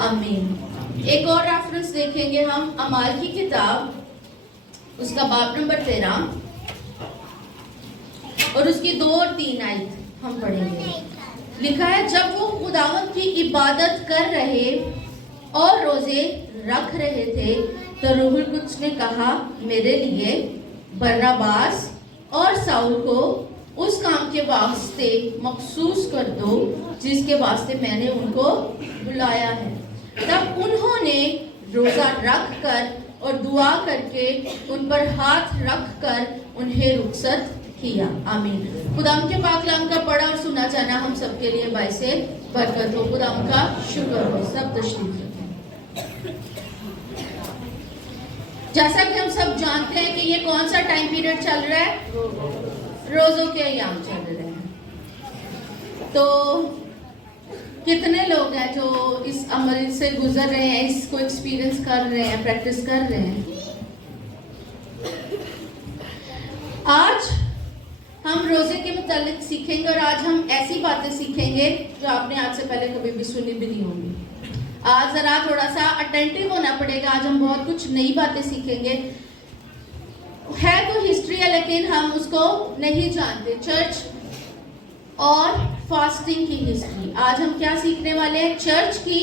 आमीन। एक और रेफरेंस देखेंगे हम, अमाल की किताब, उसका बाब नंबर 13 और उसकी 2 और 3 आयत हम पढ़ेंगे। लिखा है, जब वो खुदावंद की इबादत कर रहे और रोजे रख रहे थे तो रूहुल कुद्स ने कहा, मेरे लिए बरनबास और साउल को उस काम के वास्ते मखसूस कर दो जिसके वास्ते मैंने उनको बुलाया है। तब उन्होंने रोजा रख कर और दुआ करके उन पर हाथ रख कर उन्हें रुखसत किया। आमीन। खुदाम के पाक कलाम का पढ़ा और सुना जाना हम सबके लिए बाइसे बरकत हो। खुदाम का शुक्र हो। सब तशरीफ रखें। जैसा कि हम सब जानते हैं कि ये कौन सा टाइम पीरियड चल रहा है, रोजों के अय्याम चल रहे हैं। तो कितने लोग हैं जो इस अमल से गुजर रहे हैं, इसको एक्सपीरियंस कर रहे हैं, प्रैक्टिस कर रहे हैं। आज हम रोजे के मुतालिक सीखेंगे और आज हम ऐसी बातें सीखेंगे जो आपने आज से पहले कभी भी सुनी भी नहीं होंगी। आज जरा थोड़ा सा अटेंटिव होना पड़ेगा। आज हम बहुत कुछ नई बातें सीखेंगे। है तो हिस्ट्री है लेकिन हम उसको नहीं जानते। चर्च और फास्टिंग की हिस्ट्री। आज हम क्या सीखने वाले हैं? चर्च की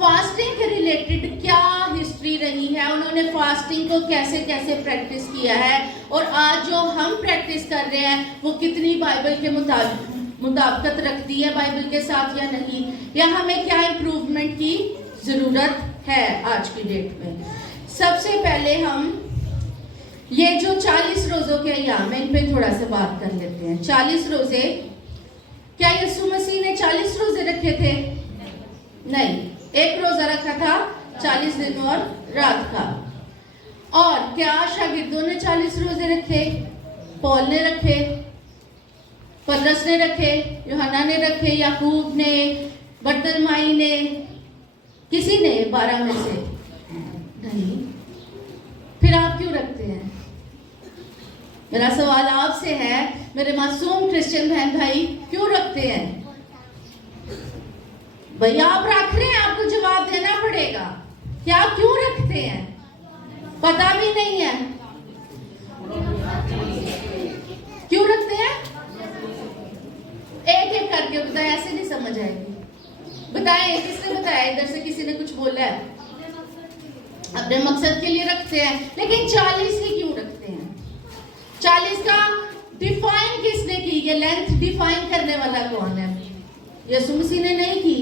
फास्टिंग के रिलेटेड क्या हिस्ट्री रही है, उन्होंने फास्टिंग को कैसे कैसे प्रैक्टिस किया है और आज जो हम प्रैक्टिस कर रहे हैं वो कितनी बाइबल के मुताबिकत रखती है बाइबल के साथ या नहीं, या हमें क्या इम्प्रूवमेंट की जरूरत है आज की डेट में। सबसे पहले हम ये जो 40 रोजों के अय्याम है इन पे थोड़ा सा बात कर लेते हैं। 40 रोजे, क्या यीशु मसीह ने 40 रोजे रखे थे? नहीं, एक रोजा रखा था 40 दिन और रात का। और क्या शागिर्दों ने 40 रोजे रखे? पौल ने रखे, पतरस ने रखे, यूहन्ना ने रखे, याकूब ने, बरतलमाई ने, किसी ने 12 में से नहीं। फिर आप क्यों रखते हैं? मेरा सवाल आपसे है, मेरे मासूम क्रिश्चियन बहन भाई, क्यों रखते हैं? भैया आप रख रहे हैं, आपको जवाब देना पड़ेगा। क्या क्यों रखते हैं? पता भी नहीं है क्यों रखते हैं? एक एक करके बताएं, ऐसे नहीं समझ आएगी। बताएं, किसने बताया? इधर से किसी ने कुछ बोला है? अपने मकसद के लिए रखते हैं। लेकिन 40 ही क्यों रखते हैं? 40 का डिफाइन किसने की? ये लेंथ डिफाइन करने वाला कौन है? यीशु मसीह ने नहीं की।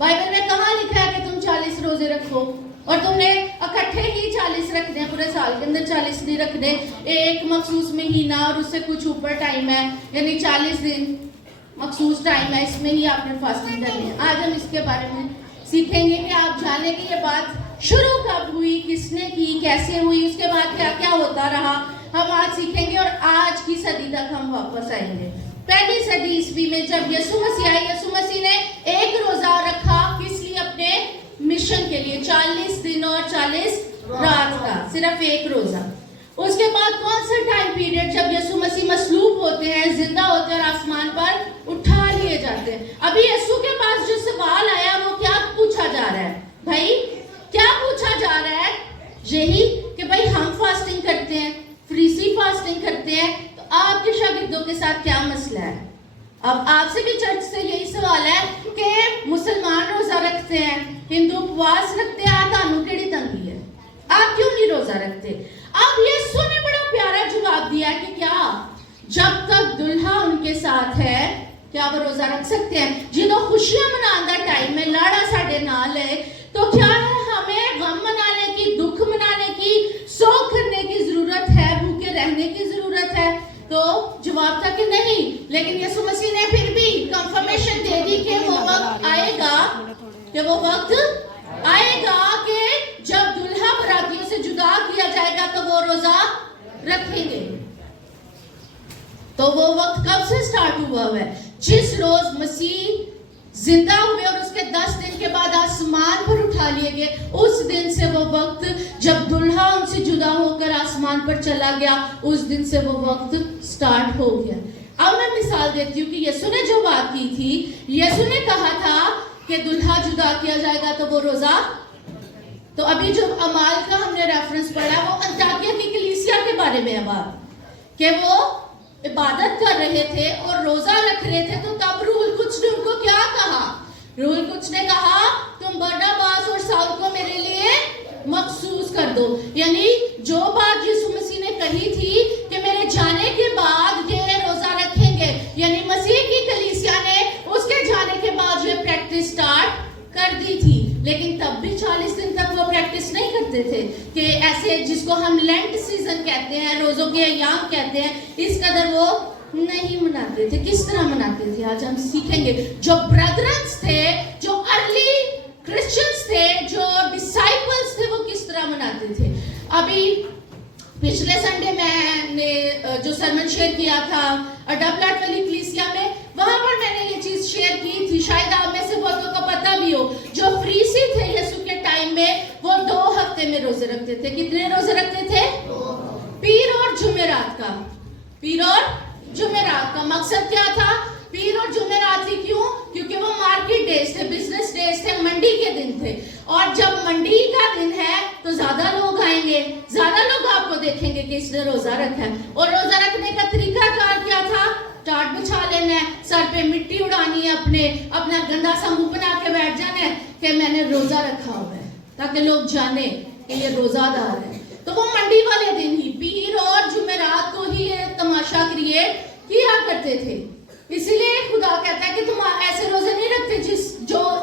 बाइबल में कहाँ लिखा है कि तुम 40 रोजे रखो और तुमने इकट्ठे ही 40 रखने हैं, पूरे साल के अंदर 40 नहीं रखने, एक मखसूस महीना और उससे कुछ ऊपर टाइम है, यानी 40 दिन मखसूस टाइम है, इसमें ही आपने फास्टिंग करनी है। आज हम इसके बारे में सीखेंगे कि आप जाने की ये बात शुरू कब हुई, किसने की, कैसे हुई, उसके बाद क्या क्या होता रहा, हम आज सीखेंगे। और आज की सदी तक हम वापस आएंगे। पहली सदी ईस्वी में जब यीशु मसीह आए, यीशु मसीह ने एक रोजा रखा, किस लिए? अपने मिशन के लिए। 40 दिन और 40 रात का, सिर्फ एक रोजा। उसके बाद कौन सा टाइम पीरियड? जब यीशु मसीह मसलूब होते हैं, जिंदा होते हैं और आसमान पर उठा लिए जाते हैं। अभी यीशु के पास जो सवाल आया वो क्या पूछा जा रहा है? भाई क्या पूछा जा रहा है? यही कि भाई हम फास्टिंग करते हैं, फ्रीसी फास्टिंग करते हैं, तो आपके शागिर्दों के साथ क्या मसला है? अब आपसे भी चर्च से यही सवाल है कि मुसलमान रोजा रखते हैं, हिंदू उपवास रखते हैं, आतानु केड़ी तंगी है, आप क्यों नहीं रोजा रखते? अब यीशु ने बड़ा प्यारा जवाब दिया कि क्या जब तक दुल्हा उनके साथ है क्या वो रोजा रख सकते हैं? जिन्हों खुशियां मनाने का टाइम है, लाड़ा साडे नाल है, तो क्या है हमें गम मनाने की, दुख मनाने की, शोक करने की जरूरत है, भूखे रहने की जरूरत है? तो जवाब था कि नहीं। लेकिन यीशु मसीह ने फिर भी कंफर्मेशन दे दी कि वो वक्त आएगा, कि वो वक्त आएगा कि जब दुल्हा बरातियों से जुदा किया जाएगा तो वो रोजा रखेंगे। तो वो वक्त कब से स्टार्ट हुआ है? जिस रोज मसीह जिंदा हुए और उसके 10 दिन के बाद आसमान पर उठा लिए गए, उस दिन से वो वक्त जब दुल्हा उनसे जुदा होकर आसमान पर चला गया, उस दिन से वो वक्त स्टार्ट हो गया। अब मैं मिसाल देती हूँ कि यीशु ने जो बात की थी, यीशु ने कहा था कि दुल्हा जुदा किया जाएगा तो वो रोजा। तो अभी जो अमाल का हमने रेफरेंस पढ़ा वो अंताकिया की कलीसिया के बारे में है बात, कि वो इबादत कर रहे थे और रोजा रख रहे थे। तो तब रूल कुछ ने उनको क्या कहा? रूल कुछ ने कहा तुम बरनबास और साउल को मेरे लिए मखसूस कर दो। यानी जो बात यीशु मसीह ने कही थी कि मेरे जाने के बाद ये रोजा रखेंगे, यानी मसीह की कलीसिया ने उसके जाने के बाद ये प्रैक्टिस स्टार्ट कर दी थी। लेकिन तब भी 40 दिन तक वो प्रैक्टिस नहीं करते थे कि ऐसे जिसको हम लेंट सीजन कहते हैं, रोजों के अय्याम कहते हैं, इस कदर वो नहीं मनाते थे। किस तरह मनाते थे आज हम सीखेंगे। जो ब्रदर्स थे, जो अर्ली क्रिश्चियंस थे, जो डिसाइपल्स थे, वो किस तरह मनाते थे। अभी पिछले संडे मैंने जो सरमन शेयर किया था डबलाट वाली कलीसिया में, वहां पर मैंने ये चीज शेयर की थी। शायद आप में से बहुतों को पता भी हो, जो फरीसी थे यीशु के टाइम में, वो 2 हफ्ते में रोजे रखते थे। कितने रोजे रखते थे? पीर और जुमेरात का। पीर और जुमेरात का मकसद क्या था? पीर और जुमेरात ही क्यों? क्योंकि वो मार्केट डेज थे, बिजनेस डेज थे, मंडी के दिन थे। और जब मंडी का दिन है तो ज्यादा लोग आएंगे, ज्यादा लोग आपको देखेंगे कि इसने रोजा रखा है। और रोजा रखने का तरीकाकार क्या था? टाट बिछा लेना है, सर पे मिट्टी उड़ानी है, अपना गंदा सा मुंह बना के बैठ जाना है कि मैंने रोजा रखा हुआ है, ताकि लोग जाने कि ये रोजादार है। तो वो मंडी वाले दिन ही पीर और जुमेरात को ही ये तमाशा क्रिएट किया करते थे। इसीलिए खुदा कहता है कि तुम ऐसे रोजे नहीं रखते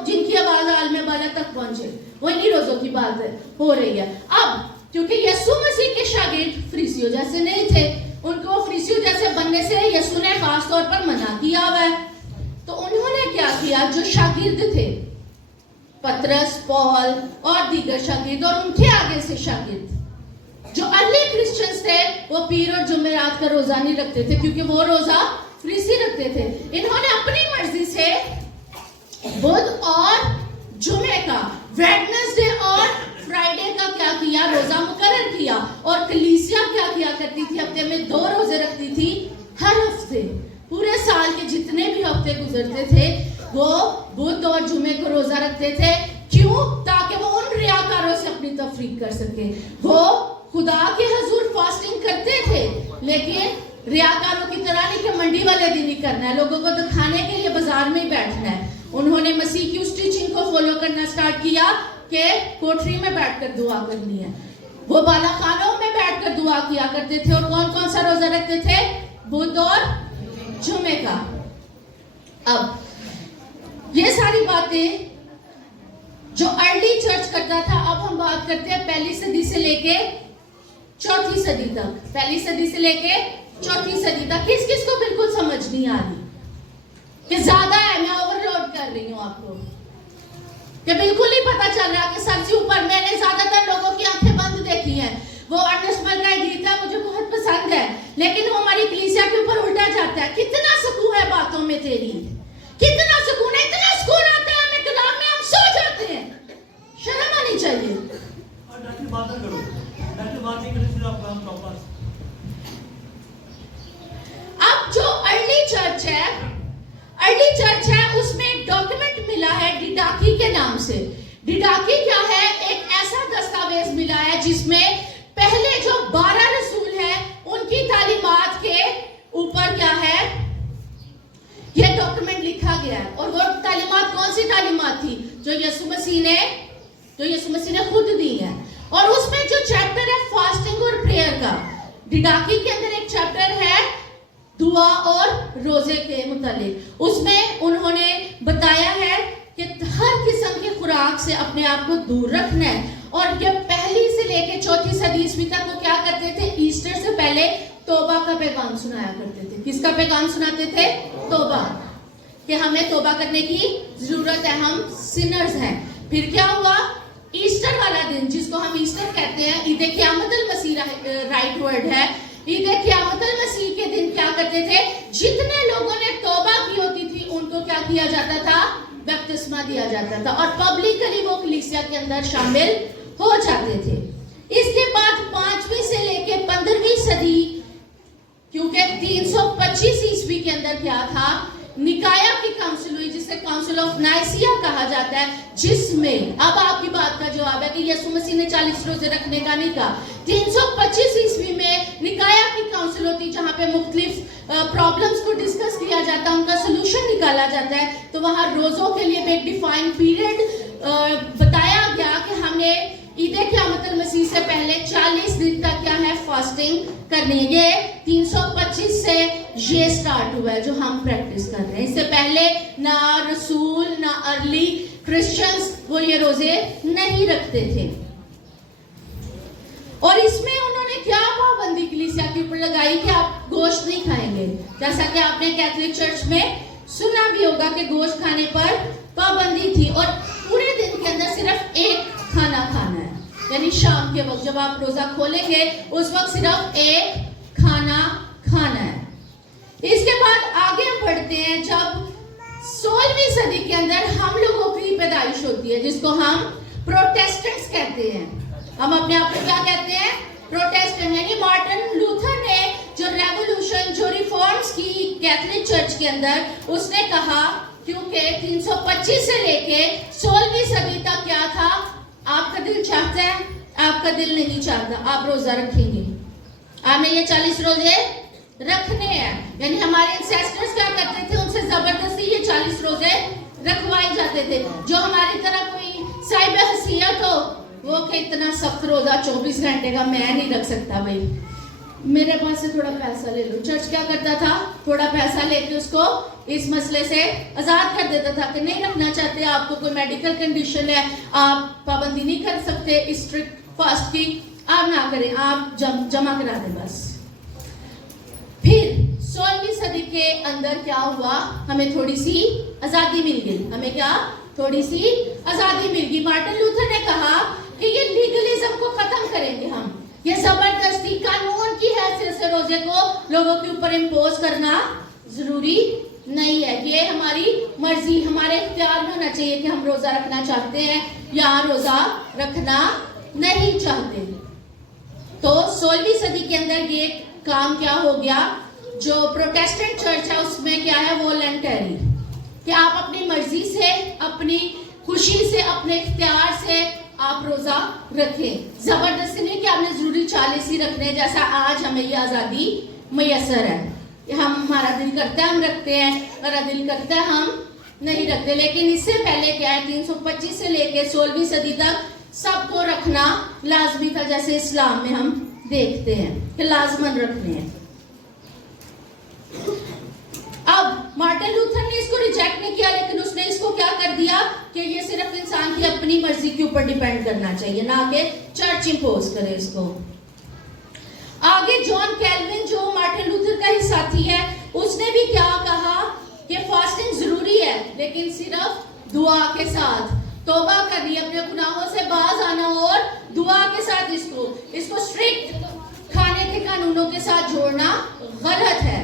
जिनकी आवाज आलम बाला तक पहुंचे। वो इन्हीं रोजों की बात हो रही है। अब क्योंकि यीशु मसीह के शागिर्द फरीसियों जैसे नहीं थे, उनको फरीसियों जैसे बनने से यीशु ने खास तौर पर मना किया हुआ है। तो उन्होंने क्या किया? जो शागिर्द थे, पतरस, पौल और दीगर शागिर्द और उनके आगे से शागिर्द, जो अर्ली क्रिश्चियंस थे, वो पीर और जुमेरात का रोजा नहीं रखते थे, क्योंकि वो रोजा फरीसी रखते थे। इन्होंने अपनी मर्जी से बुध और जुमे का, वेडनेसडे और फ्राइडे का क्या किया? रोजा मुकर्रर किया। और कलीसिया क्या किया करती थी? हफ्ते में 2 रोजे रखती थी। हर हफ्ते, पूरे साल के जितने भी हफ्ते गुजरते थे, वो बुध और जुमे को रोजा रखते थे। क्यों? ताकि वो उन रियाकारों से अपनी तफरीक कर सके। वो खुदा के हुजूर फास्टिंग करते थे, लेकिन रियाकारों की तरह नहीं कि मंडी वाले दिन ही करना है, लोगों को दिखाने के लिए बाजार में ही बैठना है। उन्होंने मसीह की उस टीचिंग को फॉलो करना स्टार्ट किया कि कोठरी में बैठकर दुआ करनी है। वो बालाखानों में बैठकर दुआ किया करते थे। और कौन कौन सा रोजा रखते थे? बुध और जुमे का। अब ये सारी बातें जो अर्ली चर्च करता था, अब हम बात करते हैं 1ली सदी से लेके 4थी सदी तक। 1ली सदी से लेके 4थी सदी तक किस किस को बिल्कुल समझ नहीं आ रही कि ज्यादा है, मैं ओवरलोड कर रही हूँ आपको, कि बिल्कुल नहीं पता चल रहा कि सर से ऊपर। मैंने ज्यादातर लोगों की आंखें बंद देखी हैं। वो अर्नेस्ट मल का गीत है, मुझे बहुत पसंद है, लेकिन वो हमारी कलीसिया के ऊपर उल्टा जाता है। कितना सुकून है बातों में तेरी, कितना सुकून है, इतना सुकून आता है हमें कलाम में, हम सो जाते हैं। शर्म आनी चाहिए। अब जो अर्ली चर्च है उसमें एक डॉक्यूमेंट मिला है डिडाकी के नाम से। डिडाकी क्या है? एक ऐसा दस्तावेज मिला है जिसमें पहले जो 12 रसूल हैं उनकी तालीमात के ऊपर क्या है, यह डॉक्यूमेंट लिखा गया है। और वो तालीमात कौन सी तालीमात थी? जो यीशु मसीह ने खुद दी है। और उसमें जो चैप्टर है फास्टिंग और प्रेयर का, डिडाकी के अंदर एक चैप्टर है दुआ और रोजे के मुतालिक। उसमें उन्होंने बताया है कि हर किस्म की खुराक से अपने आप को दूर रखना है। और ये 1ली से लेके 4थी सदी ईस्वी तक वो क्या करते थे? ईस्टर से पहले तौबा का पैगाम सुनाया करते थे। किसका पैगाम सुनाते थे? तौबा, कि हमें तौबा करने की जरूरत है, हम सिनर्स हैं। फिर क्या हुआ? ईस्टर वाला दिन, जिसको हम ईस्टर कहते हैं, ईद क़यामतुल मसीह राइट वर्ड है। ईद क़यामतुल मसीह के दिन क्या करते थे? जितने लोगों ने तौबा की होती थी उनको क्या किया जाता था? बपतिस्मा दिया जाता था। और पब्लिकली वो कलीसिया के अंदर शामिल हो जाते थे। इसके बाद 5वीं से लेके 15वीं सदी, क्योंकि 325 ईस्वी के अंदर क्या था निकाया की काउंसिल हुई, जिसे काउंसिल ऑफ नाइसिया कहा जाता है, जिसमें अब आपकी बात का जवाब है कि यीशु मसीह ने 40 रोजे रखने का नहीं कहा। 325 ईस्वी में निकाया की काउंसिल होती, जहां पे मुख्तलिफ प्रॉब्लम्स को डिस्कस किया जाता है, उनका सोल्यूशन निकाला जाता है। तो वहां रोजों के लिए एक डिफाइंड पीरियड बताया गया कि हमें ईद क़यामत मसीह से पहले 40 दिन तक क्या है, फास्टिंग करनी है। ये 325 से ये स्टार्ट हुआ है जो हम प्रैक्टिस कर रहे हैं। इससे पहले ना रसूल ना अर्ली क्रिश्चियंस वो ये रोजे नहीं रखते थे। और इसमें उन्होंने क्या पाबंदी कलीसिया के ऊपर लगाई कि आप गोश्त नहीं खाएंगे। जैसा कि आपने कैथोलिक चर्च में सुना भी होगा कि गोश्त खाने पर पाबंदी थी, और पूरे दिन के अंदर सिर्फ एक खाना खाना है, यानी शाम के वक्त जब आप रोजा खोलेंगे उस वक्त सिर्फ एक खाना खाना है। इसके बाद आगे हम बढ़ते हैं, जब 16वीं सदी के अंदर हम लोगों की पैदाइश होती है, जिसको हम प्रोटेस्टेंट्स कहते हैं। हम अपने आप को क्या कहते हैं, प्रोटेस्टेंट। यानी मार्टिन लूथर ने जो रेवोल्यूशन, जो रिफॉर्म्स की कैथोलिक चर्च के अंदर, उसने कहा क्योंकि 325 से लेके 16वीं सदी तक क्या था, आपका दिल चाहता है, आपका दिल नहीं चाहता, आप रोजा रखेंगे, आपने ये 40 रोजे रखने हैं। यानी हमारे एंसेस्टर्स क्या करते थे, उनसे जबरदस्ती ये 40 रोजे रखवाए जाते थे। जो हमारी तरह कोई साहिब हसीयत हो, वो कि इतना सख्त रोजा 24 घंटे का मैं नहीं रख सकता, भाई मेरे पास से थोड़ा पैसा ले लो। चर्च क्या करता था, थोड़ा पैसा लेके उसको इस मसले से आजाद कर देता था कि नहीं रखना चाहते, आपको कोई मेडिकल कंडीशन है, आप पाबंदी नहीं कर सकते इस स्ट्रिक्ट फास्ट की, आप ना करें, आप जमा करा दें बस। फिर 16वीं सदी के अंदर क्या हुआ, हमें थोड़ी सी आजादी मिल गई। हमें क्या, थोड़ी सी आजादी मिल गई। मार्टिन लूथर ने कहा कि ये लीगलिज्म को खत्म करेंगे हम, ये जबरदस्ती कानून की हैसियत से रोजे को लोगों के ऊपर इम्पोज करना जरूरी नहीं है। ये हमारी मर्जी, हमारे इख्तियार में होना चाहिए कि हम रोजा रखना चाहते हैं या रोजा रखना नहीं चाहते। तो 16वीं सदी के अंदर ये काम क्या हो गया, जो प्रोटेस्टेंट चर्च है उसमें क्या है, वॉलंटरी, कि आप अपनी मर्जी से, अपनी खुशी से, अपने इख्तियार से आप रोजा रखें। जबरदस्ती नहीं कि आपने जरूरी 40 ही रखने, जैसा आज हमें ये आजादी मैसर है। हम, हमारा दिल करता है हम रखते हैं, हमारा दिल करता है हम नहीं रखते। लेकिन इससे पहले क्या है, 325 से लेकर 16वीं सदी तक सबको रखना लाजमी था, जैसे इस्लाम में हम देखते हैं कि लाजमन रखने हैं। अब मार्टिन लूथर ने इसको रिजेक्ट नहीं किया, लेकिन उसने इसको क्या कर दिया कि ये सिर्फ इंसान की अपनी मर्जी के ऊपर डिपेंड करना चाहिए, ना कि चर्च इंपोज करे इसको। आगे जॉन कैल्विन, जो मार्टिन लूथर का ही साथी है, उसने भी क्या कहा कि फास्टिंग जरूरी है, लेकिन सिर्फ दुआ के साथ। तौबा करनी, अपने गुनाहों से बाज आना और दुआ के साथ इसको स्ट्रिक्ट खाने के कानूनों के साथ जोड़ना गलत है।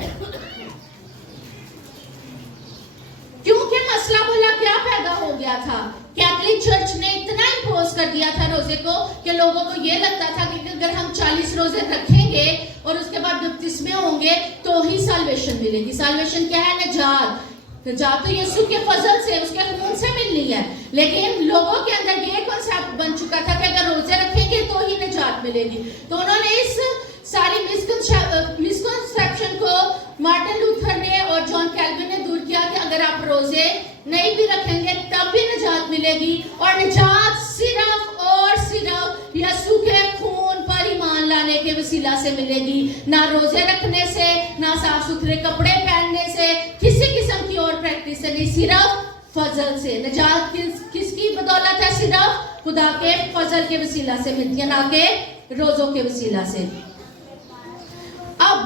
क्योंकि मसला भला क्या पैदा हो गया था, कैथोलिक चर्च ने इतना इंपोज कर दिया था रोजे को कि लोगों को ये लगता था कि अगर हम 40 रोजे रखेंगे और उसके बाद बपतिस्मे होंगे तो ही साल्वेशन मिलेगी। साल्वेशन क्या है, निजात। निजात तो यीशु के फजल से, उसके खून से मिलनी है। लेकिन लोगों के अंदर ये कॉन्सेप्ट बन चुका था कि अगर रोजे रखेंगे तो ही निजात मिलेगी। तो उन्होंने इस सारी मिसकंसेप्शन को मार्टिन लूथर ने और जॉन कैल्विन ने दूर किया कि अगर आप रोजे नहीं भी रखेंगे तब भी निजात मिलेगी, और निजात सिर्फ और सिर्फ यीशु के खून पर ईमान लाने के वसीला से मिलेगी, ना रोजे रखने से, ना साफ सुथरे कपड़े पहनने से, किसी किस्म की और प्रैक्टिस से नहीं, सिर्फ फजल से। निजात किसकी बदौलत है, सिर्फ खुदा के फजल के वसीला से मिलती है, ना कि रोजों के वसीला से। अब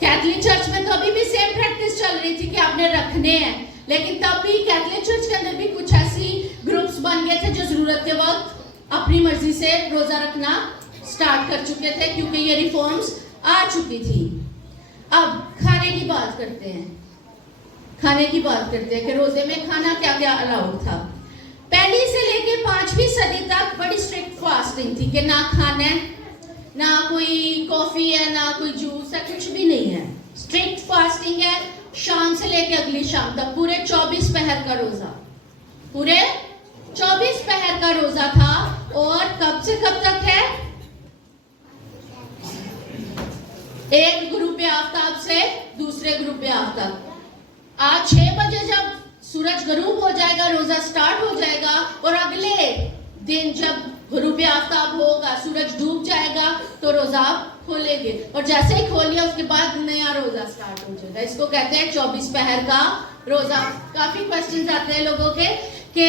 कैथोलिक चर्च में तो अभी भी सेम प्रैक्टिस चल रही थी कि आपने रखने हैं, लेकिन तब भी कैथोलिक चर्च के अंदर भी कुछ ऐसी ग्रुप्स बन गए थे जो जरूरत के वक्त अपनी मर्जी से रोजा रखना स्टार्ट कर चुके थे, क्योंकि ये रिफॉर्म्स आ चुकी थी। अब खाने की बात करते हैं, कि रोजे में खाना क्या क्या अलाउड था। पहली से लेकर 5वीं सदी तक बड़ी स्ट्रिक्ट फास्टिंग थी कि ना खाना है, ना कोई कॉफी है, ना कोई जूस है, कुछ भी नहीं है। स्ट्रिक्ट फास्टिंग है, शाम से लेके अगली शाम तक पूरे 24 पहर का रोजा, पूरे 24 पहर का रोजा था। और कब से कब तक है? एक ग्रुप आफ्ताब से दूसरे ग्रुप आफ्ताब। आज 6 बजे जब सूरज गरूब हो जाएगा, रोजा स्टार्ट हो जाएगा, और अगले दिन जब गरूब आफ्ताब होगा, सूरज डूब जाएगा, तो रोजा खोलेंगे, और जैसे ही खोलिए उसके बाद नया रोजा स्टार्ट हो जाएगा। इसको कहते हैं 24 पहर का रोजा। काफी क्वेश्चंस आते हैं लोगों के कि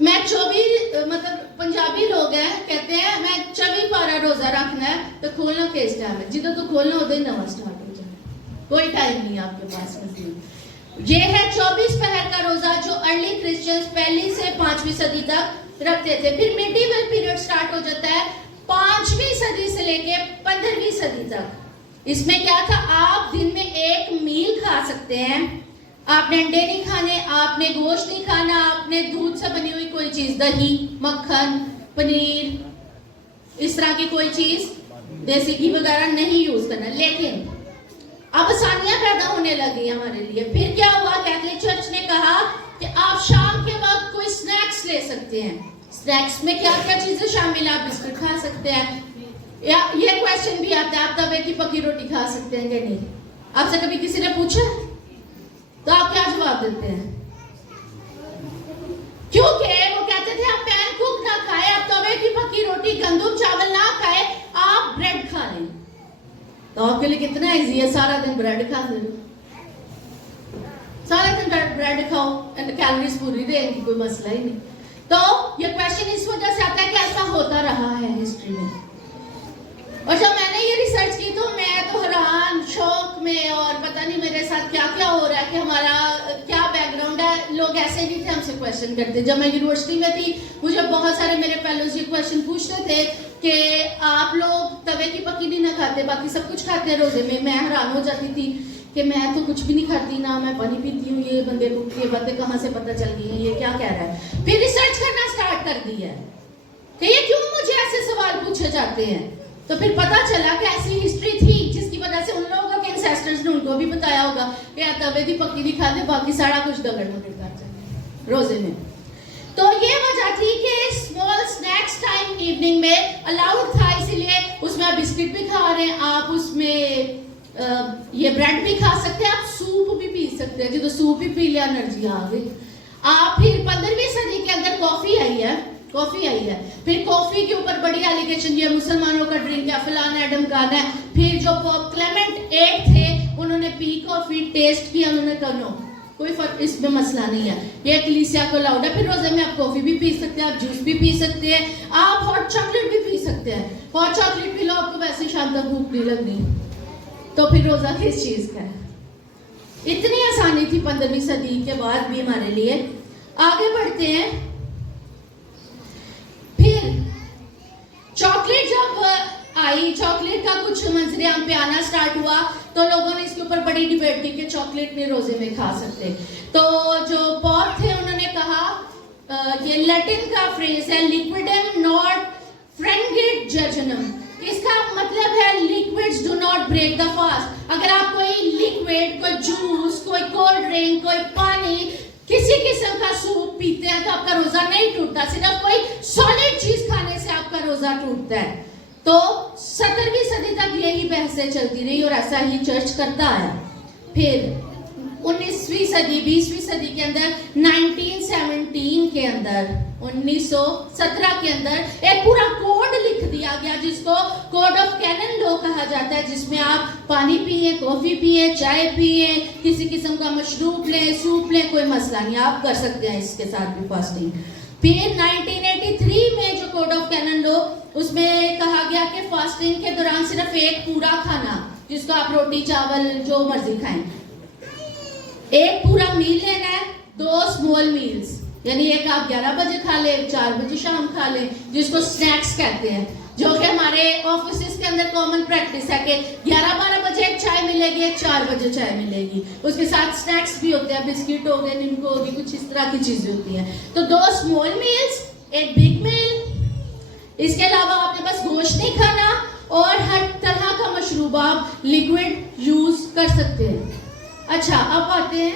मैं 24 मतलब पंजाबी लोग हैं कहते हैं मैं 24 पारा रोजा रखना है, तो खोलना किस टाइम है? जिधर तो खोलना उधर नवा स्टार्ट हो जाए, कोई टाइम नहीं आपके पास मजीद। ये है 24 पहर का रोजा जो अर्ली क्रिश्चियंस पहली से 5वीं सदी तक रखते थे। फिर मिडिवल पीरियड स्टार्ट हो जाता है 5वीं सदी से लेके 15वीं सदी तक। इसमें क्या था? आप दिन में एक मील खा सकते हैं, आपने अंडे नहीं खाने, आपने गोश्त नहीं खाना, आपने दूध से बनी हुई कोई चीज, दही, मक्खन, पनीर, इस तरह की कोई चीज, देसी घी वगैरह नहीं यूज करना। लेकिन अब आसानियां पैदा होने लगी हमारे लिए। फिर क्या हुआ? कैथोलिक चर्च ने कहा कि आप शाम के वक्त कोई स्नैक्स ले सकते हैं। स्नैक्स में क्या क्या चीजें शामिल है? आप बिस्कुट खा सकते हैं, या ये क्वेश्चन भी आता है आप तवे की पकी रोटी खा सकते हैं कि नहीं? आपसे कभी किसी ने पूछा तो आप क्या जवाब देते हैं? क्योंकि वो कहते थे आप पैन कुक ना खाए, आप तवे की पकी रोटी, गंदम चावल ना खाए, आप ब्रेड खा लें। तो आपके लिए कितना इजी है, सारा दिन ब्रेड खा लो, सारा दिन ब्रेड खाओ एंड कैलोरीज पूरी रहेंगी, कोई मसला ही नहीं। तो ये क्वेश्चन इस वजह से आता है कि ऐसा होता रहा है हिस्ट्री में। और जब मैंने ये रिसर्च की तो मैं तो हैरान, शौक में, और पता नहीं मेरे साथ क्या क्या हो रहा है कि हमारा क्या बैकग्राउंड है। लोग ऐसे नहीं थे हमसे क्वेश्चन करते। जब मैं यूनिवर्सिटी में थी मुझे बहुत सारे मेरे फेलोज ये क्वेश्चन पूछते थे कि आप लोग तवे की पकी नहीं ना खाते, बाकी सब कुछ खाते हैं रोजे में। मैं हैरान हो जाती थी कि मैं तो कुछ भी नहीं खाती, ना मैं पानी पीती हूँ, ये बंदे को ये बातें कहाँ से पता चल गई हैं, ये क्या कह रहा है। फिर रिसर्च करना स्टार्ट कर दिया कि ये क्यों मुझे ऐसे सवाल पूछे जाते हैं। तो फिर पता चला कि ऐसी हिस्ट्री थी जिसकी वजह से उन लोगों के एंसेस्टर्स ने उनको भी बताया होगा कि तवे की पक्की नहीं खाते, बाकी सारा कुछ दगड़ मगड़ करते रोजे में। तो ये वजह थी कि स्मॉल स्नैक्स टाइम इवनिंग में अलाउड था, इसीलिए उसमें आप बिस्किट भी खा रहे हैं, आप उसमें ये ब्रेड भी खा सकते हैं, आप सूप भी पी सकते हैं। जो तो सूप भी पी लिया एनर्जी आ गई। आप फिर 15वीं सदी के अंदर कॉफी आई है, कॉफी आई है। फिर कॉफी के ऊपर बड़ी एलिगेशन, ये मुसलमानों का ड्रिंक है, फलाना एडम गाना है। फिर जो पोप क्लेमेंट 8 थे उन्होंने पी कॉफी, टेस्ट किया, उन्होंने कहा कोई फर्क इसमें मसला नहीं है, ये कलीसिया को अलाउड है। फिर रोजे में आप कॉफी भी पी सकते हैं, आप जूस भी पी सकते हैं, आप हॉट चॉकलेट भी पी सकते हैं। हॉट चॉकलेट पी लो, आपको वैसे शाम तक भूख नहीं लगनी, तो फिर रोजा किस चीज का है? इतनी आसानी थी 15वीं सदी के बाद भी हमारे लिए। आगे बढ़ते हैं। फिर चॉकलेट जब आई, चॉकलेट का कुछ मंजरे हम पे आना स्टार्ट हुआ, तो लोगों ने इसके ऊपर बड़ी डिबेट की कि चॉकलेट नहीं रोजे में खा सकते। तो जो पॉप थे उन्होंने कहा, ये लैटिन का फ्रेज है लिक्विडम नॉट फ्रेंगिट जजनम, इसका मतलब है liquids do not break the fast. अगर आप कोई लिक्विड, कोई जूस, कोई कोल्ड ड्रिंक, कोई पानी, किसी किस्म का सूप पीते हैं तो आपका रोजा नहीं टूटता, सिर्फ कोई सॉलिड चीज खाने से आपका रोजा टूटता है। तो 17वीं सदी तक यही बहसें चलती रही और ऐसा ही चर्च करता आया। फिर 19वीं सदी, 20वीं सदी के अंदर 1917 के अंदर, 1917 के अंदर एक पूरा कोड लिख दिया गया जिसको कोड ऑफ कैनन लॉ कहा जाता है, जिसमें आप पानी पिए, कॉफी पिए, चाय पिए, किसी किस्म का मशरूब लें, सूप लें, कोई मसला नहीं, आप कर सकते हैं इसके साथ भी फास्टिंग। फिर 1983 में जो कोड ऑफ कैनन लॉ, उसमें कहा गया कि फास्टिंग के दौरान सिर्फ एक पूरा खाना, जिसको आप रोटी चावल जो मर्जी खाएं, एक पूरा मील लेना है, 2 स्मॉल मील्स, यानी एक आप 11 बजे खा ले, 4 बजे शाम खा ले, जिसको स्नैक्स कहते हैं, जो कि हमारे ऑफिस के अंदर कॉमन प्रैक्टिस है कि 11-12 बजे एक चाय मिलेगी, 4 बजे चाय मिलेगी, उसके साथ स्नैक्स भी होते हैं, बिस्किट हो गए, निम्को होगी, कुछ इस तरह की चीजें होती हैं। तो 2 स्मॉल मील्स, एक बिग मील, इसके अलावा आपने बस गोश्त नहीं खाना और हर तरह का मशरूबा लिक्विड यूज कर सकते हैं। अच्छा, अब आते हैं,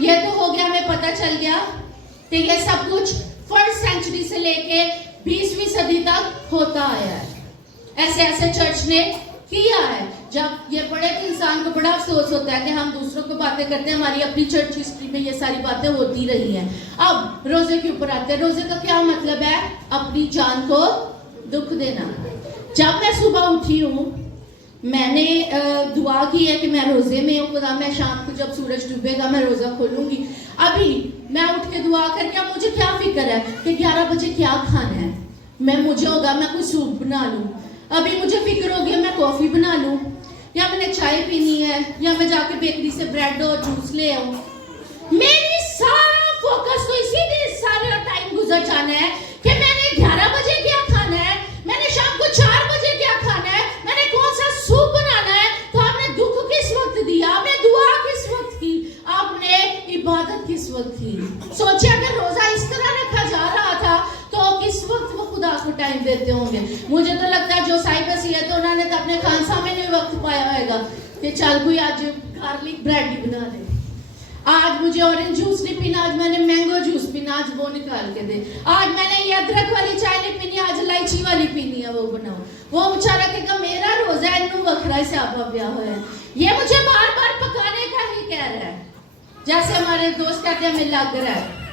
ये तो हो गया, हमें पता चल गया कि ये सब कुछ फर्स्ट सेंचुरी से लेके 20वीं सदी तक होता आया है। ऐसे ऐसे चर्च ने किया है। जब ये पढ़े तो इंसान को बड़ा अफसोस होता है कि हम दूसरों को बातें करते हैं, हमारी अपनी चर्च हिस्ट्री में ये सारी बातें होती रही हैं। अब रोजे के ऊपर आते हैं। रोजे का क्या मतलब है? अपनी जान को दुख देना। जब मैं सुबह उठी हूँ, मैंने दुआ की है कि मैं रोजे में हूँ, खुदा मैं शाम को जब सूरज डूबेगा मैं रोजा खोलूंगी। अभी मैं उठ के दुआ करके, अब मुझे क्या फिक्र है कि 11 बजे क्या खाना है। मुझे होगा मैं कोई सूप बना लूं, अभी मुझे फिक्र होगी मैं कॉफी बना लूं, या मैंने चाय पीनी है, या मैं जाके बेकरी से ब्रेड और जूस ले आऊं। मेरी सारा फोकस तो इसी दिन सारा टाइम गुजर जाना है कि मैंने 11 बजे क्या खाना है, मैंने शाम को 4 बजे क्या खाना है, मैंने कौन सा सूप बनाना है। तो आपने दुख किस वक्त दिया, आपने दुआ किस वक्त की, आपने इबादत किस वक्त की। सोचिए अगर रोजा इस तरह रखा जा रहा था तो किस वक्त वो खुदा को टाइम देते होंगे। मुझे तो लगता है जो साहिब सी है तो उन्होंने तो अपने खानसा में नहीं वक्त पाया होगा कि चल कोई आज गार्लिक ब्रेड ही बना दे, आज मुझे ऑरेंज जूस नहीं पीना, आज मैंने मैंगो जूस पीना, आज वो निकाल के दे, आज मैंने ये अदरक वाली चाय नहीं पीनी, आज इलायची वाली पीनी है, वो बनाओ। वो बेचारा कहेगा मेरा रोजा है, इन्नू वखरा से आपा ब्याह है, ये मुझे बार बार पकाने का ही कह रहा है। जैसे हमारे दोस्त कहते हैं हमें लग रहा है।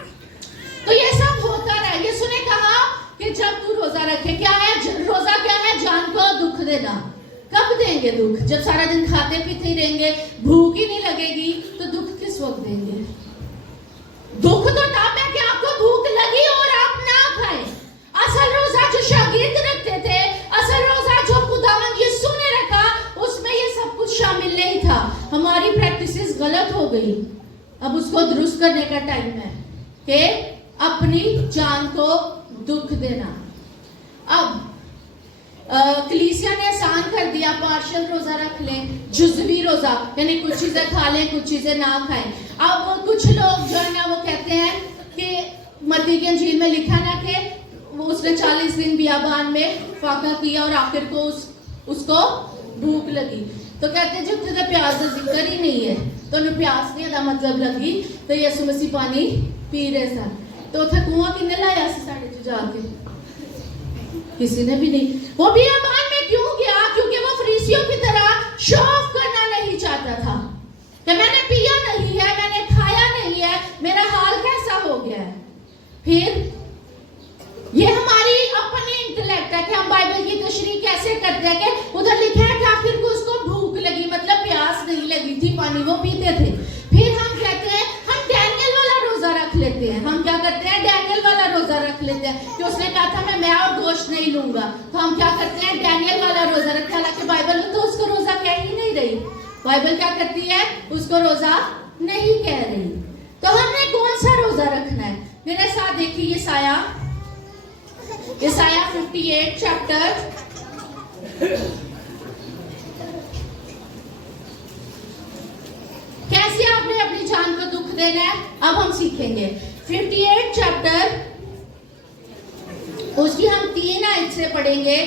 तो ये सब होता रहा। यीशु ने कहा कि जब तू रोजा रखे, क्या है रोजा, क्या है? जान को दुख देना। कब देंगे दुख? जब सारा दिन खाते पीते ही रहेंगे, भूख ही नहीं लगेगी, तो दुख किस वक्त देंगे? दुख तो तब है कि आपको भूख लगी और आप ना खाएं। असल रोजा जो शागिर्द रखते थे, असल रोजा जो खुदावंद यीशु ने रखा, उसमें ये सब कुछ शामिल नहीं था। हमारी प्रैक्टिसेस गलत हो गई। अब उसको दुरुस्त करने का टाइम है कि अपनी जान को दुख देना। अब कलीसिया ने आसान कर दिया, पार्शियल रोजा रख लें, जुज़वी रोजा, यानी कुछ चीजें खा लें कुछ चीजें ना खाएं। अब कुछ लोग जो है ना वो कहते हैं कि मत्ती की इंजील में लिखा ना कि उसने 40 दिन बियाबान में फाका किया और आखिर को उसको भूख लगी। तो कहते हैं जब तुझे प्यास का जिक्र ही नहीं है तो उन्हें प्यास नहीं था मतलब लगी, तो यीशु मसीह पानी पी रहे सन। तो उठे कुआं किन्ने लाया साढ़े जो जाके, किसी ने भी नहीं। वो बियाबान में क्यों गया? क्योंकि वो फरीसियों की तरह शो ऑफ करना नहीं चाहता था कि मैंने पिया नहीं है, मैंने खाया नहीं है, मेरा हाल कैसा हो गया है। फिर ये हमारी अपनी इंटेलेक्ट है कि हम बाइबल की तशरीह कैसे करते हैं कि उधर लिखा है कि आखिर को उसको भूख लगी, मतलब प्यास नहीं लगी थी, पानी वो पीते थे। फिर हम कहते हैं हम डैनियल वाला रोजा रख लेते हैं। हम क्या करते हैं? डैनियल वाला रोजा रख लेते हैं कि उसने कहा था मैं और गोश्त नहीं लूंगा, तो हम क्या करते हैं? डैनियल वाला रोजा रखते हैं। हालांकि बाइबल तो उसको रोजा कह ही नहीं रही। बाइबल क्या करती है? उसको रोजा नहीं कह रही। तो हमने कौन सा रोजा रखना है? मेरे साथ देखिए यशायाह 58 चैप्टर, कैसे आपने अपनी जान को दुख देना है अब हम सीखेंगे। 58 चैप्टर, उसकी हम 3 आयत से पढ़ेंगे।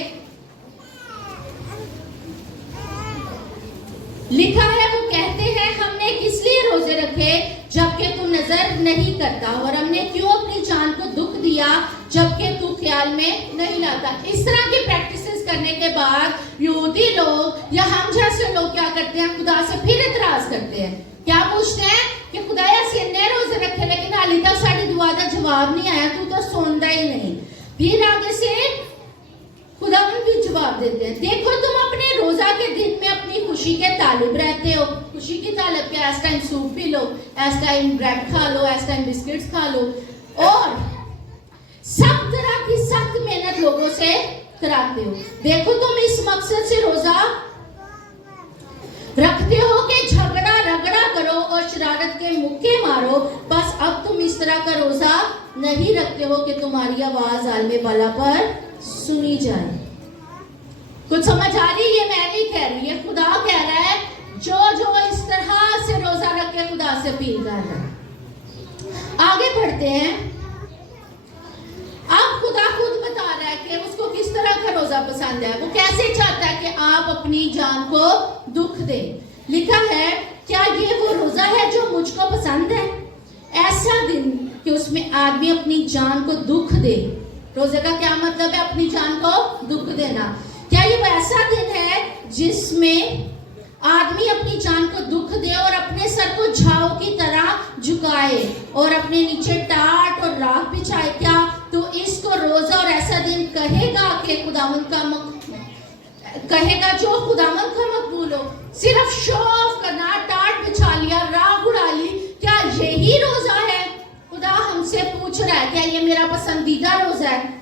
लिखा है, वो कहते हैं हमने किस लिए रोजे रखे जबकि तू नजर नहीं करता, और हमने क्यों अपनी जान को दुख दिया जबकि तू ख्याल में नहीं लाता। इस तरह की प्रैक्टिसेस करने के बाद यहूदी लोग या हम जैसे लोग क्या करते हैं? खुदा से फिर इतराज करते हैं। क्या पूछते हैं कि खुदाया इतने रोजे रखे लेकिन हाली तक साड़ी दुआ का जवाब नहीं आया, तू तो सोंदा ही नहीं। फिर आगे से खुदावंद भी जवाब देते हैं, देखो तुम अपने रोजा के दिन में अपनी खुशी के तालिब रहते हो, खुशी की तालिब के ऐस टाइम सूप पी लो, ऐस टाइम ब्रेड खा लो, ऐस टाइम बिस्किट्स खा लो, और सब तरह की सख्त मेहनत लोगों से कराते हो। देखो तुम इस मकसद से रोजा रखते हो कि झगड़ा रगड़ा करो और शरारत के मुक्के मारो, बस अब तुम इस तरह का रोजा नहीं रखते हो कि तुम्हारी आवाज आलमे बाला पर सुनी जाए। कुछ समझ आ रही? ये मैं नहीं कह रही, ये खुदा कह रहा है, जो इस तरह से रोजा रख के खुदा से अपील कर रहा है। आगे बढ़ते हैं। अब खुदा खुद बता रहा है कि उसको किस तरह का रोजा पसंद है, वो कैसे चाहता है कि कि आप अपनी जान को दुख दे। लिखा है, क्या ये वो रोजा है जो मुझको पसंद है? ऐसा दिन कि उसमें आदमी अपनी जान को दुख दे। रोजे का क्या मतलब है? अपनी जान को दुख देना। क्या ये वैसा दिन है जिसमें आदमी अपनी जान को दुख दे और अपने सर को झाओ की तरह झुकाए और अपने नीचे टाट और राख बिछाए? क्या तो इसको रोजा और ऐसा दिन कहेगा कि खुदावंद का कहेगा जो खुदावंद का मकबूल हो? सिर्फ शो ऑफ करना, टाट बिछा लिया, राख उड़ा ली, क्या यही रोजा है? खुदा हमसे पूछ रहा है, क्या ये मेरा पसंदीदा रोजा है?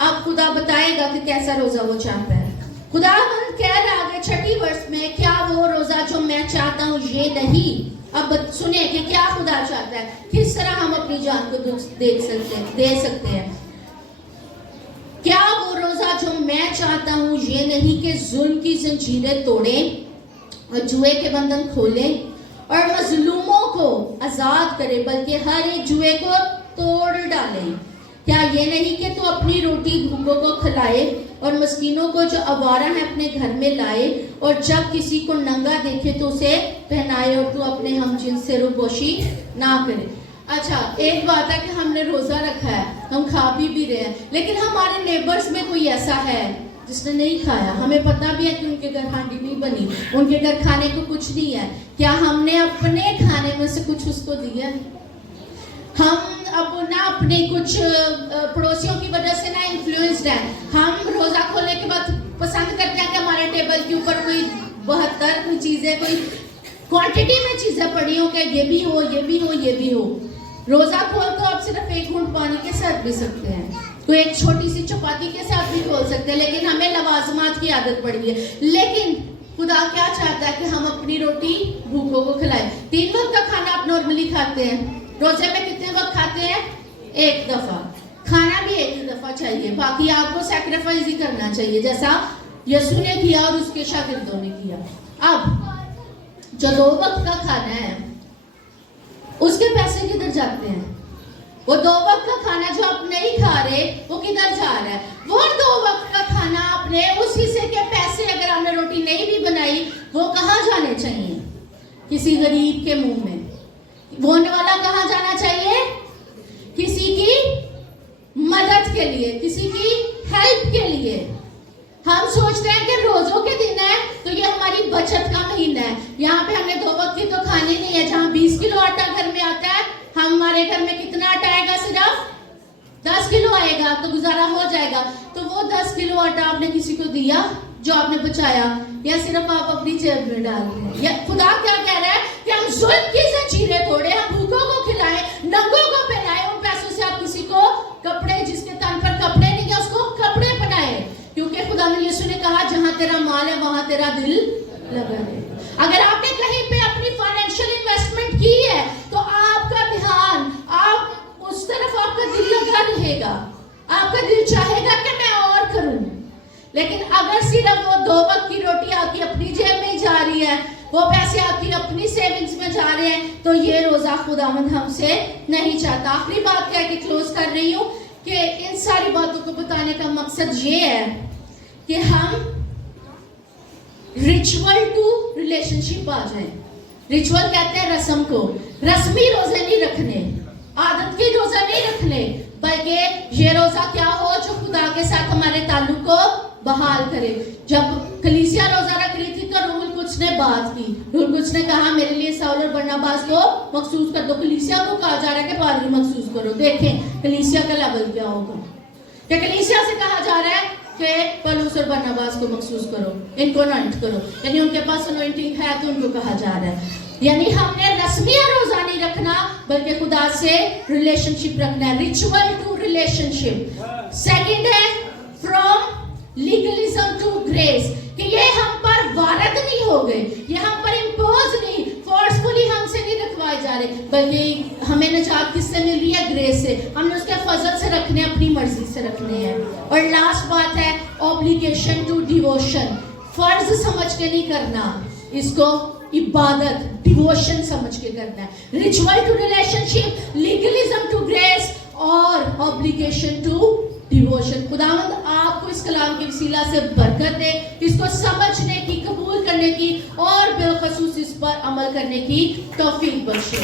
अब खुदा बताएगा कि कैसा रोजा वो चाहता है। खुदावंद कह रहा है 6 वर्ष में, क्या वो रोजा जो मैं चाहता हूँ ये नहीं। अब सुने कि क्या खुदा चाहता है, किस तरह हम अपनी जान को दे सकते हैं। क्या वो रोजा जो मैं चाहता हूँ ये नहीं कि जुल्म की जंजीरें तोड़े और जुए के बंधन खोले और मजलूमों को आजाद करे, बल्कि हर एक जुए को तोड़ डाले। क्या ये नहीं कि तू अपनी रोटी भूखों को खिलाए और मस्कीनों को जो आवारा है अपने घर में लाए, और जब किसी को नंगा देखे तो उसे पहनाए, और तू अपने हमजिन्स से रूपोशी ना करे। अच्छा, एक बात है कि हमने रोजा रखा है, हम खा भी रहे हैं, लेकिन हमारे नेबर्स में कोई ऐसा है जिसने नहीं खाया। हमें पता भी है कि उनके घर हांडी नहीं बनी, उनके घर खाने को कुछ नहीं है। क्या हमने अपने खाने में से कुछ उसको दिया? हम अब ना अपने कुछ पड़ोसियों की वजह से ना इन्फ्लुएंस्ड है। हम रोजा खोलने के बाद पसंद करते हैं कि हमारे टेबल के ऊपर कोई 72 कोई चीजें, कोई क्वांटिटी में चीजें पड़ी हो, कि ये भी हो, ये भी हो, ये भी हो। रोजा खोल तो आप सिर्फ 1 घूंट पानी के साथ भी सकते हैं, तो एक छोटी सी चपाती के साथ भी खोल सकते हैं, लेकिन हमें लवाजमात की आदत पड़ी है। लेकिन खुदा क्या चाहता है कि हम अपनी रोटी भूखों को खिलाएं। 3 वक्त का खाना आप नॉर्मली खाते हैं, रोजे में कितने वक्त खाते हैं? 1 दफा। खाना भी 1 ही दफा चाहिए, बाकी आपको सैक्रिफाइस ही करना चाहिए, जैसा यीशु ने किया और उसके शागिर्दों ने किया। अब जो 2 वक्त का खाना है उसके पैसे किधर जाते हैं? वो 2 वक्त का खाना जो आप नहीं खा रहे वो किधर जा रहा है? वो 2 वक्त का खाना आपने उस हिस्से के पैसे, अगर आपने रोटी नहीं भी बनाई, वो कहाँ जाने चाहिए? किसी गरीब के मुंह में। बोने वाला कहाँ जाना चाहिए? किसी की मदद के लिए, किसी की हेल्प के लिए। हम सोचते हैं कि रोजों के दिन है तो ये हमारी बचत का महीना है, यहाँ पे हमें 2 वक्त की तो खानी नहीं है। जहाँ 20 किलो आटा घर में आता है, हमारे घर में कितना आटा आएगा? सिर्फ 10 किलो आएगा, तो गुजारा हो जाएगा। तो वो 10 किलो आटा आपने किसी को दिया जो आपने बचाया, या सिर्फ आप अपनी जेब में डाल रहे हैं? या खुदा क्या कह रहा है कि हम जुल्म की जंजीरें तोड़े, हम भूखों को खिलाएं, नंगों को पहनाएं, उन पैसों से आप किसी को कपड़े, जिसके तन पर कपड़े नहीं है उसको कपड़े पहनाए, क्योंकि खुदा ने यीशु ने कहा जहां तेरा माल है वहां तेरा दिल लगा है। अगर आपने कहीं पे अपनी फाइनेंशियल इन्वेस्टमेंट की है तो आपका ध्यान, आप उस तरफ आपका दिल लगा रहेगा, आपका दिल चाहेगा कि मैं और करूं। लेकिन अगर सिर्फ वो 2 वक्त की रोटी आपकी अपनी जेब में जा रही है, वो पैसे आपकी अपनी सेविंग्स में जा रहे हैं, तो ये रोजा खुदावंद हमसे नहीं चाहता। आखिरी बात कह के क्लोज कर रही हूँ कि इन सारी बातों को बताने का मकसद ये है कि हम रिचुअल टू रिलेशनशिप आ जाए। रिचुअल कहते हैं रस्म को। रस्मी रोजे नहीं रखने, आदत के रोजा नहीं रखने, बल्कि ये रोजा क्या हो जो खुदा के साथ हमारे ताल्लुक को बहाल करे। जब कलीसिया रोजा रख रही थी तो रूल कुछ ने बात की, रूल कुछ ने कहा मेरे लिए साउल और बरनबास को मखसूस कर दो। कलीसिया को कहा जा रहा है कि पादरी मखसूस करो। देखें कलीसिया का लेवल क्या होगा। क्या कलीसिया से कहा जा रहा है कि पौलुस और बरनबास को मखसूस करो, इनको अनॉइंट करो, यानी उनके पास अनॉइंटिंग है तो उनको कहा जा रहा है। यानी हमने रस्मिया रोजा नहीं रखना, बल्कि खुदा से रिलेशनशिप रखना है, रिचुअल टू रिलेशनशिप। सेकंड है फ्रॉम लीगलिज्म टू ग्रेस, कि ये हम पर वारद नहीं हो गए, ये हम पर इम्पोज नहीं, फोर्सफुली हमसे नहीं रखवाए जा रहे, बल्कि हमें निजात किससे मिल रही है? ग्रेस से। हमने उसके फजल से रखने, अपनी मर्जी से रखने हैं। और लास्ट बात है ऑब्लिगेशन टू डिवोशन, फर्ज समझ के नहीं करना, इसको इबादत, डिवोशन समझ के करना है। Ritual to relationship, legalism to grace और ऑब्लिगेशन टू डिवोशन। खुदावंद आपको इस कलाम के वसीला से बरकत दे, इसको समझने की, कबूल करने की और बिलखसूस इस पर अमल करने की तौफीक बख्शे।